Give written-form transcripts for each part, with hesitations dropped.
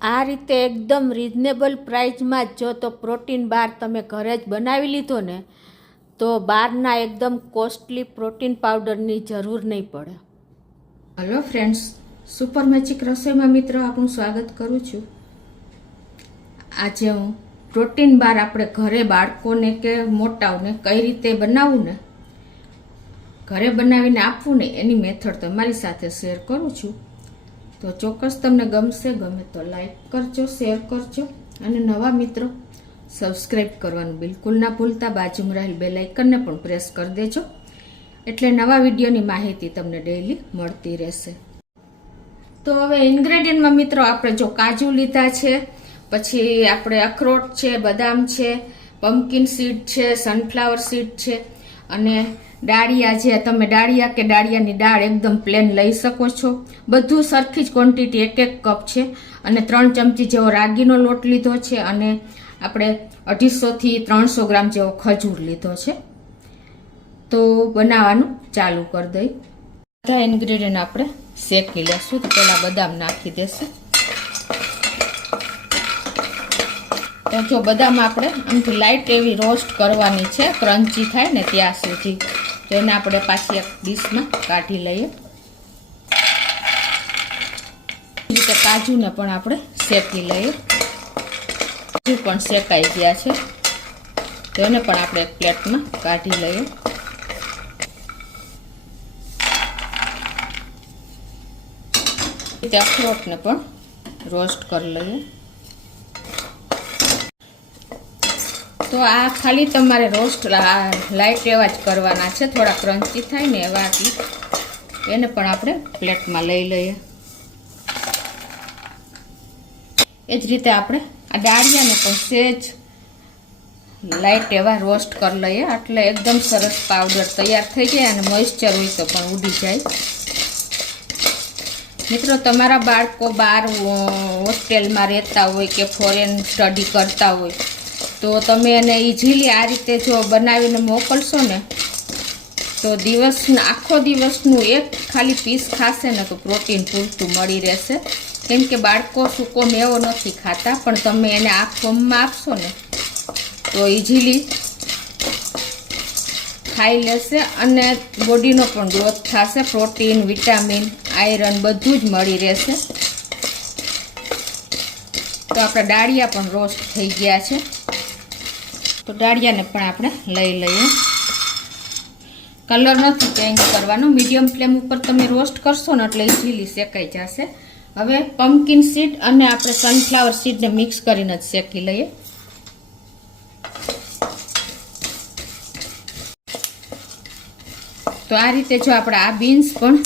આ રીતે એકદમ રિઝનેબલ પ્રાઇસમાં જો તો પ્રોટીન બાર તમે ઘરે જ બનાવી લીધો ને તો બહારના એકદમ કોસ્ટલી પ્રોટીન પાવડરની જરૂર નહીં પડે. હેલો ફ્રેન્ડ્સ, સુપર મેજિક રસોઈમાં મિત્રો આપણું સ્વાગત કરું છું. આજે હું પ્રોટીન બાર આપણે ઘરે બાળકોને કે મોટાઓને કઈ રીતે બનાવવું ને ઘરે બનાવીને આપવું ને એની મેથડ તમારી સાથે શેર કરું છું. તો ચોક્કસ તમને ગમશે. ગમે તો લાઈક કરજો, શેર કરજો અને નવા મિત્રો સબસ્ક્રાઈબ કરવાનું બિલકુલ ના ભૂલતા. બાજુમાં રહેલ બેલ આઇકનને પણ પ્રેસ કરી દેજો એટલે નવા વિડીયોની માહિતી તમને ડેઈલી મળતી રહેશે. તો હવે ઇન્ગ્રેડિયન્ટમાં મિત્રો આપણે જો કાજુ લીધા છે, પછી આપણે અખરોટ છે, બદામ છે, પમ્પકિન સીડ છે, સનફ્લાવર સીડ છે અને ડાળિયા જે તમે ડાળિયા કે ડાળિયાની દાળ એકદમ પ્લેન લઈ શકો છો. બધું સરખી જ ક્વોન્ટિટી 1-1 કપ છે અને 3 ચમચી જેવો રાગીનો લોટ લીધો છે અને આપણે 250 થી 300 ગ્રામ જેવો ખજૂર લીધો છે. તો બનાવવાનું ચાલુ કરી દઈ. બધા ઇન્ગ્રેડિયન્ટ આપણે શેકી લેશું. તો પહેલાં બદામ નાખી દેશું. તો જો બદામ આપણે આમથી લાઇટ એવી રોસ્ટ કરવાની છે, ક્રન્ચી થાય ને ત્યાં સુધી. તો એને આપણે પાછી એક ડીશમાં કાઢી લઈએ. એ રીતે કાજુને પણ આપણે શેકી લઈએ. કાજુ પણ શેકાઈ ગયા છે તો એને પણ આપણે એક પ્લેટમાં કાઢી લઈએ. રીતે અખરોટને પણ રોસ્ટ કરી લઈએ. તો આ ખાલી તમારે રોસ્ટ લાઇટ એવા જ કરવાના છે, થોડા ક્રન્ચી થાય ને એવા. એને પણ આપણે પ્લેટમાં લઈ લઈએ. એ જ રીતે આપણે આ ડાળિયાને પણ સેજ લાઇટ એવા રોસ્ટ કરી લઈએ એટલે એકદમ સરસ પાવડર તૈયાર થઈ જાય અને મોઇશ્ચર હોય તો પણ ઉડી જાય. મિત્રો, તમારા બાળકો બહાર હોસ્ટેલમાં રહેતા હોય કે ફોરેન સ્ટડી કરતા હોય તો તમે એને ઇઝીલી આ રીતે જો બનાવીને મોકલશો ને તો આખો દિવસનું એક ખાલી પીસ ખાશે ને તો પ્રોટીન પૂરતું મળી રહેશે. કેમ કે બાળકો સૂકો મેવો નથી ખાતા, પણ તમે એને આ ફોર્મમાં આપશો ને તો ઇઝીલી ખાઈ લેશે અને બોડીનો પણ ગ્રોથ થશે. પ્રોટીન, વિટામિન, આયરન બધું જ મળી રહેશે. તો આપણા ડાળિયા પણ રોસ્ટ થઈ ગયા છે. તો ડાળિયાને પણ આપણે લઈ લઈએ. કલર નથી ચેન્જ કરવાનો. મીડિયમ ફ્લેમ ઉપર તમે રોસ્ટ કરશો ને એટલે ઇઝીલી શેકાઈ જશે. હવે પમ્પકિન સીડ અને આપણે સનફ્લાવર સીડને મિક્સ કરીને જ શેકી લઈએ. તો આ રીતે જો આપણે આ બીન્સ પણ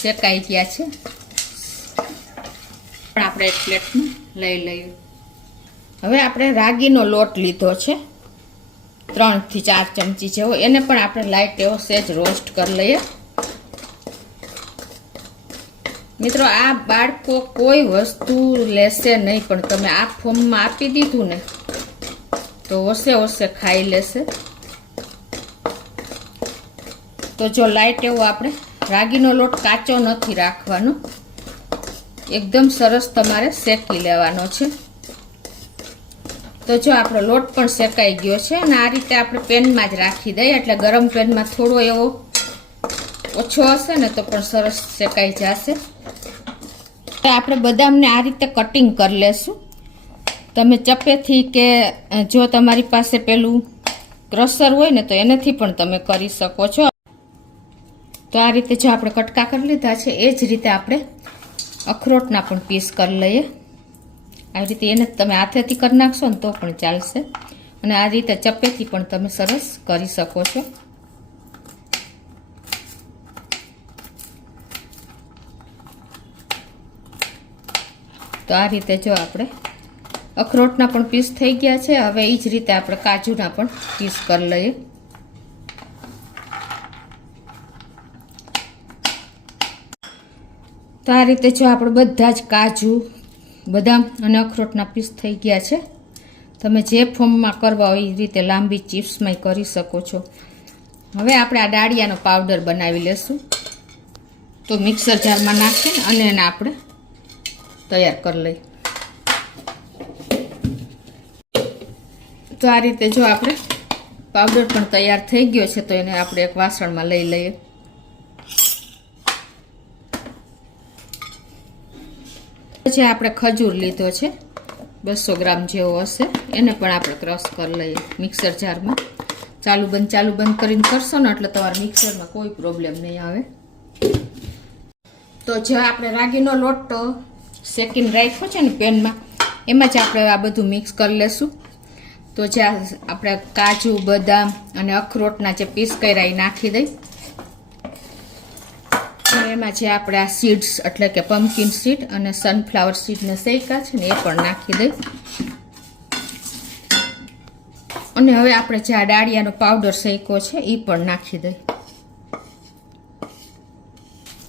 શેકાઈ ગયા છે પણ આપણે એક પ્લેટમાં લઈ લઈએ. હવે આપણે રાગીનો લોટ લીધો છે 3 થી 4 ચમચી જેવો. એને પણ આપણે લાઇટ એવો સેજ રોસ્ટ કરી લઈએ. મિત્રો, આ બાળકો કોઈ વસ્તુ લેશે નહીં, પણ તમે આ ફોર્મમાં આપી દીધું ને તો ઓસે ખાઈ લેશે. તો જો લાઇટ એવો આપણે રાગીનો લોટ કાચો નથી રાખવાનો, એકદમ સરસ તમારે શેકી લેવાનો છે. તો જો આપણો લોટ પણ શેકાઈ ગયો છે અને આ રીતે આપણે પેનમાં જ રાખી દઈએ એટલે ગરમ પેનમાં થોડો એવો ઓછો હશે ને તો પણ સરસ શેકાઈ જશે. આપણે બદામને આ રીતે કટિંગ કરી લેશું. તમે ચપ્પેથી કે જો તમારી પાસે પેલું ક્રશર હોય ને તો એનાથી પણ તમે કરી શકો છો. તો આ રીતે જો આપણે કટકા કરી લીધા છે એ જ રીતે આપણે અખરોટના પણ પીસ કરી લઈએ. આવી રીતે એને તમે હાથેથી કરી નાખશો ને તો પણ ચાલશે અને આ રીતે ચપ્પેથી પણ તમે સરસ કરી શકો છો. તો આ રીતે જો આપણે અખરોટના પણ પીસ થઈ ગયા છે. હવે એ જ રીતે આપણે કાજુના પણ પીસ કરી લઈએ. તો આ રીતે જો આપણે બધા જ કાજુ, બદામ અને અખરોટના પીસ થઈ ગયા છે. તમે જે ફોર્મમાં કરવા હોય એ રીતે લાંબી ચિપ્સમાં કરી શકો છો. હવે આપણે આ ડાળિયાનો પાવડર બનાવી લેશું. તો મિક્સર જારમાં નાખીને અને એને આપણે તૈયાર કરી લઈએ. તો આ રીતે જો આપણે પાવડર પણ તૈયાર થઈ ગયો છે, તો એને આપણે એક વાસણમાં લઈ લઈએ. પછી આપણે ખજૂર લીધો છે 200 ગ્રામ જેવો હશે, એને પણ આપણે ક્રશ કરી લઈએ મિક્સર જારમાં. ચાલુ બંધ કરીને કરશો ને એટલે તમારા મિક્સરમાં કોઈ પ્રોબ્લેમ નહીં આવે. તો જે આપણે રાગીનો લોટ શેકીને રાખ્યો છે ને પેનમાં, એમાં જ આપણે આ બધું મિક્સ કરી લેશું. તો જે આપણે કાજુ, બદામ અને અખરોટના જે પીસ કર્યા એ નાખી દઈ. એમાં જે આપણે આ સીડ્સ એટલે કે પમ્પકિન સીડ અને સનફ્લાવર સીડને શેકા છે ને એ પણ નાખી દઈ. અને હવે આપણે જે આ ડાળિયાનો પાવડર શેક્યો છે એ પણ નાખી દઈ.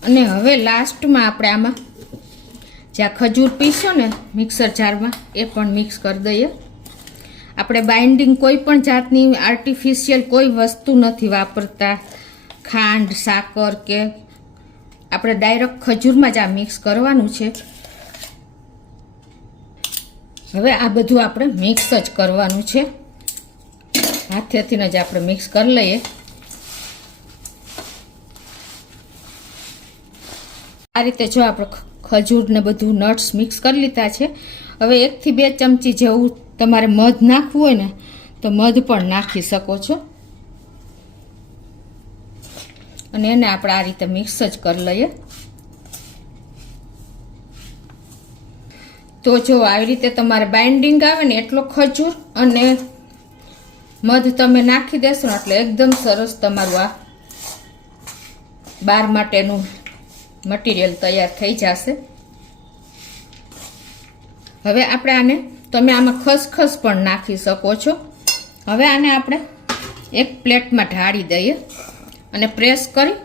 અને હવે લાસ્ટમાં આપણે આમાં જે આ ખજૂર પીસો ને મિક્સર જારમાં એ પણ મિક્સ કરી દઈએ. આપણે બાઇન્ડિંગ કોઈ પણ જાતની આર્ટિફિશિયલ કોઈ વસ્તુ નથી વાપરતા, ખાંડ, સાકર કે આપણે ડાયરેક્ટ ખજૂરમાં જ આ મિક્સ કરવાનું છે. હવે આ બધું આપણે મિક્સ જ કરવાનું છે, હાથેથી જ આપણે મિક્સ કરી લઈએ. આ રીતે જો આપણે ખજૂર ને બધું નટ્સ મિક્સ કરી લીધા છે. હવે 1 થી 2 ચમચી જેવું તમારે મધ નાખવું હોય ને તો મધ પણ નાખી શકો છો. અને એને આપણે આ રીતે મિક્સ જ કરી લઈએ. તો જો આવી રીતે તમારે બાઇન્ડિંગ આવે ને એટલો ખજૂર અને મધ તમે નાખી દેશો ને એટલે એકદમ સરસ તમારું આ બાર માટેનું મટીરિયલ તૈયાર થઈ જશે. હવે આપણે આને તમે આમાં ખસખસ પણ નાખી શકો છો. હવે આને આપણે એક પ્લેટમાં ઢાળી દઈએ અને પ્રેસ કરી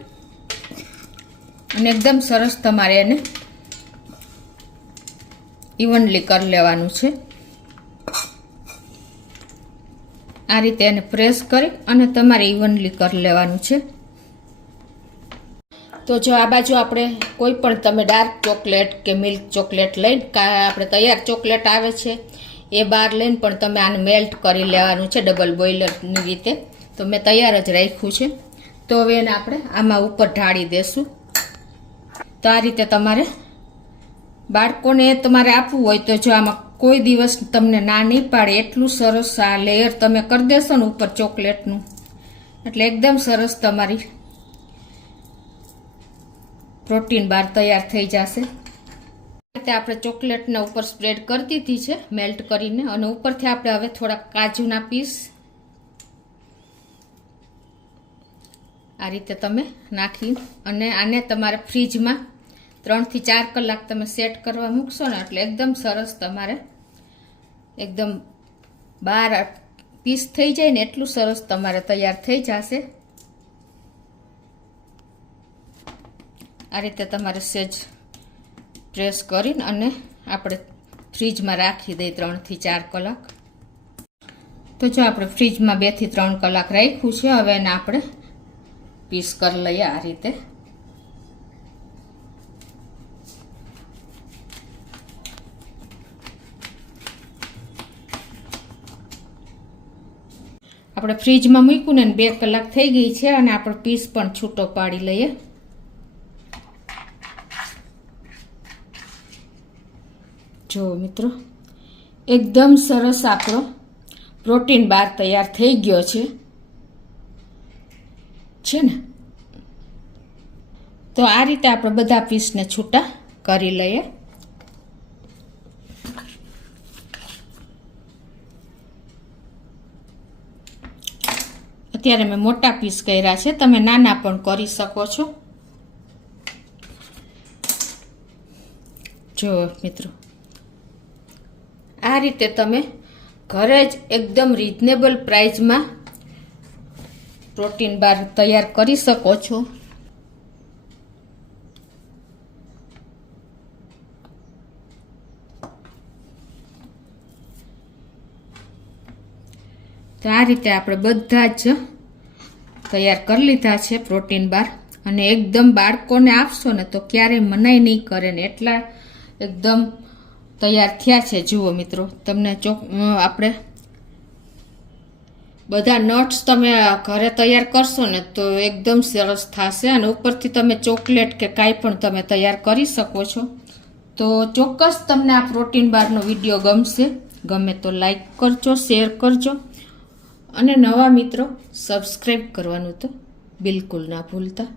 અને એકદમ સરસ તમારે એને ઇવનલી કરી લેવાનું છે. આ રીતે એને પ્રેસ કરી અને તમારે ઇવનલી કરી લેવાનું છે. તો જો આ બાજુ આપણે કોઈ પણ તમે ડાર્ક ચોકલેટ કે મિલ્ક ચોકલેટ લઈને આપણે તૈયાર ચોકલેટ આવે છે એ બહાર લઈને પણ તમે આને મેલ્ટ કરી લેવાનું છે ડબલ બોઇલરની રીતે. તો મેં તૈયાર જ રાખ્યું છે. તો હવે એને આપણે આમાં ઉપર ઢાળી દેશું. તો આ રીતે તમારે બાળકોને તમારે આપવું હોય તો જો આમાં કોઈ દિવસ તમને ના નહીં પાડે એટલું સરસ આ લેયર તમે કરી દેશો ને ઉપર ચોકલેટનું એટલે એકદમ સરસ તમારી પ્રોટીન બાર તૈયાર થઈ જશે. રીતે આપણે ચોકલેટને ઉપર સ્પ્રેડ કરી દીધી છે મેલ્ટ કરીને, અને ઉપરથી આપણે હવે થોડા કાજુના પીસ આ રીતે તમે નાખી અને આને તમારે ફ્રીજમાં 3 થી 4 કલાક તમે સેટ કરવા મૂકશો ને એટલે એકદમ સરસ તમારે એકદમ બાર પીસ થઈ જાય ને એટલું સરસ તમારે તૈયાર થઈ જશે. આ રીતે તમારે સેજ પ્રેસ કરીને અને આપણે ફ્રીજમાં રાખી દઈએ 3 થી 4 કલાક. તો જો આપણે ફ્રીજમાં 2 થી 3 કલાક રાખ્યું છે. હવે એને આપણે પીસ કરી લઈએ આ રીતે. આપણે ફ્રીજમાં મૂક્યું ને 2 કલાક થઈ ગઈ છે અને આપણે પીસ પણ છૂટો પાડી લઈએ. જો મિત્રો એકદમ સરસ આપણો પ્રોટીન બાર તૈયાર થઈ ગયો છે ને. તો આ રીતે આપણે બધા પીસને છૂટા કરી લઈએ. અત્યારે મેં મોટા પીસ કર્યા છે, તમે નાના પણ કરી શકો છો. જો મિત્રો આ રીતે તમે ઘરે જ એકદમ રીઝનેબલ પ્રાઇસમાં પ્રોટીન બાર તૈયાર કરી શકો છો. તો આ રીતે આપણે બધા જ તૈયાર કરી લીધા છે પ્રોટીન બાર, અને એકદમ બાળકોને આપશો ને તો ક્યારેય મનાઈ નહીં કરે ને એટલા એકદમ તૈયાર થયા છે. જુઓ મિત્રો, તમને આપણે બધા નટ્સ તમે ઘરે તૈયાર કરશો ને તો એકદમ સરસ થશે અને ઉપરથી તમે ચોકલેટ કે કાંઈ પણ તમે તૈયાર કરી શકો છો. તો ચોક્કસ તમને આ પ્રોટીન બારનો વિડીયો ગમશે. ગમે તો લાઈક કરજો, શેર કરજો અને નવા મિત્રો સબસ્ક્રાઈબ કરવાનું તો બિલકુલ ના ભૂલતા.